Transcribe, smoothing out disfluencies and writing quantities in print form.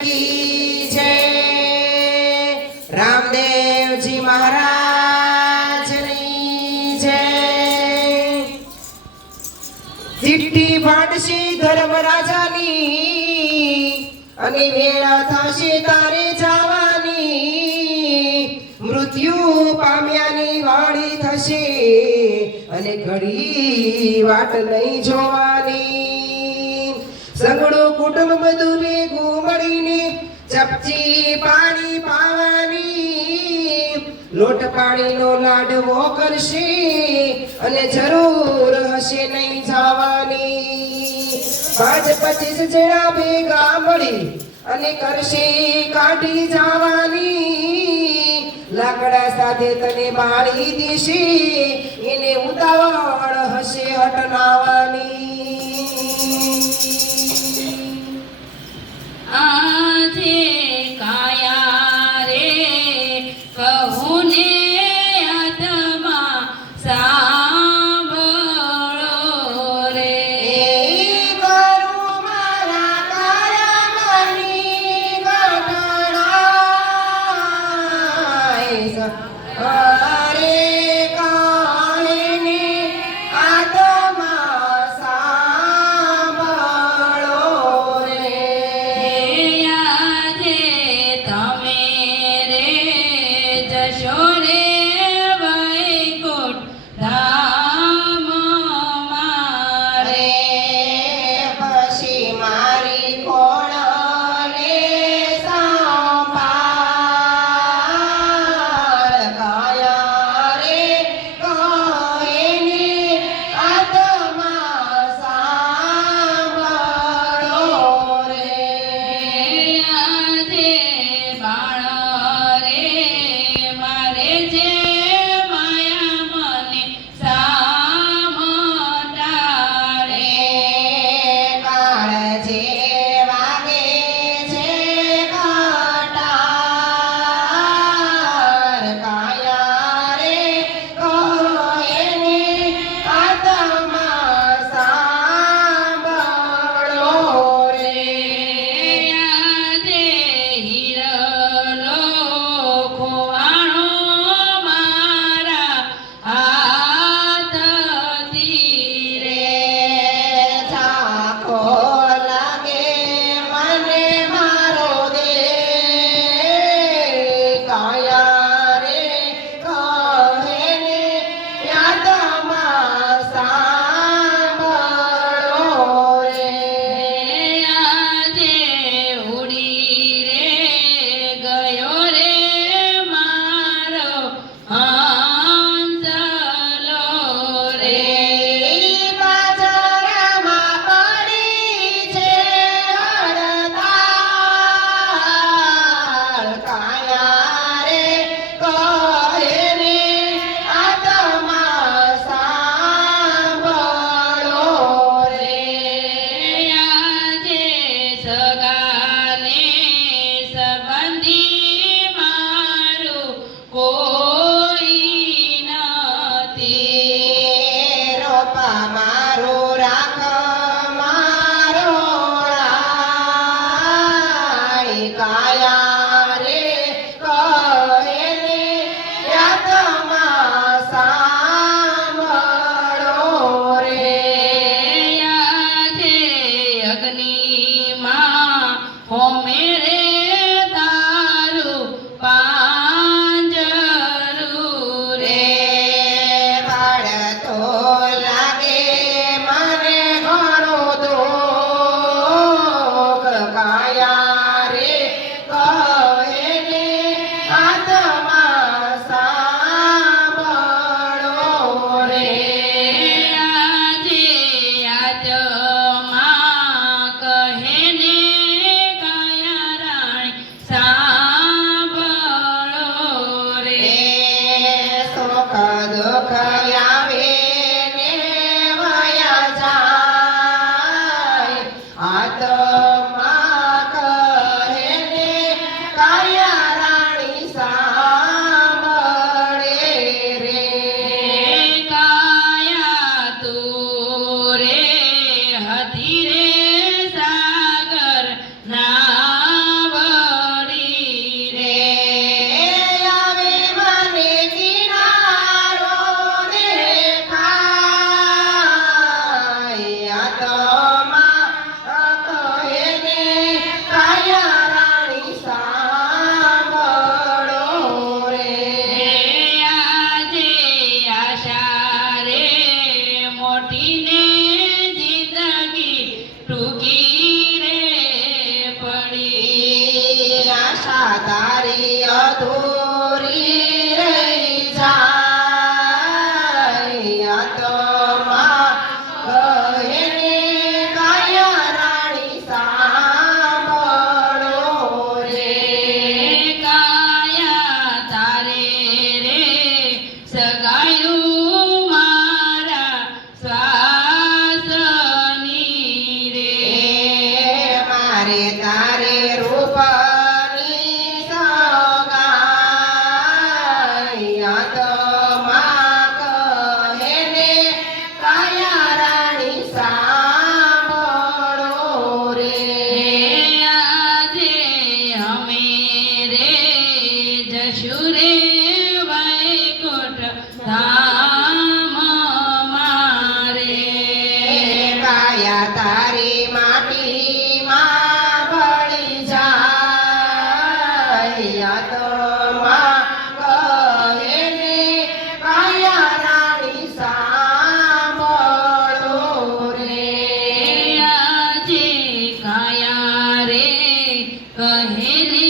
की जय रामदेव जी महाराज ની જય। ચિઠ્ઠી ફાટશે ધર્મરાજાની અને વેળા થશે તારે જવાની, મૃત્યુ પામ્યાની વાણી થશે અને ઘડી વાટ નહીં જોવાની। સગડું કુટુંબ બધું ભેગું મળીને ચપચી પાણી પાવાની, લોટ પાણીનો લાડવો કરશે અને જરૂર હશે નહીં જવાની। 5-25 જણા ભેગા મળી અને કરશે કાઢી જવાની, લાકડા સાથે તને બાળી દેશે એને ઉતાવળ હશે હટનાવાની। આજે કાયા રે કહું ને આત્મા સાંભળો રે, કરું મારા કર્મની ઘટના, અરે કાળને આત્મા સાંભળો રે। આજે તારી અધૂરી રહી જાય આત્મા કહે ને કાયા રાણી સાંભળો રે કાયા તારે રે સગાયું મારા શ્વાસની રે મારે તારે રૂપની સગાઈ આત્મા કહે ને કાયા રાણી સાંભળો રે આજે અમે રે જશું રે વૈકુંઠ ધામ મારે કાયા તારી માટીમાં ભળી જાય આત્મા કહે ને કાયા રાણી સાંભળો રે આજે કાયા રે કહે ને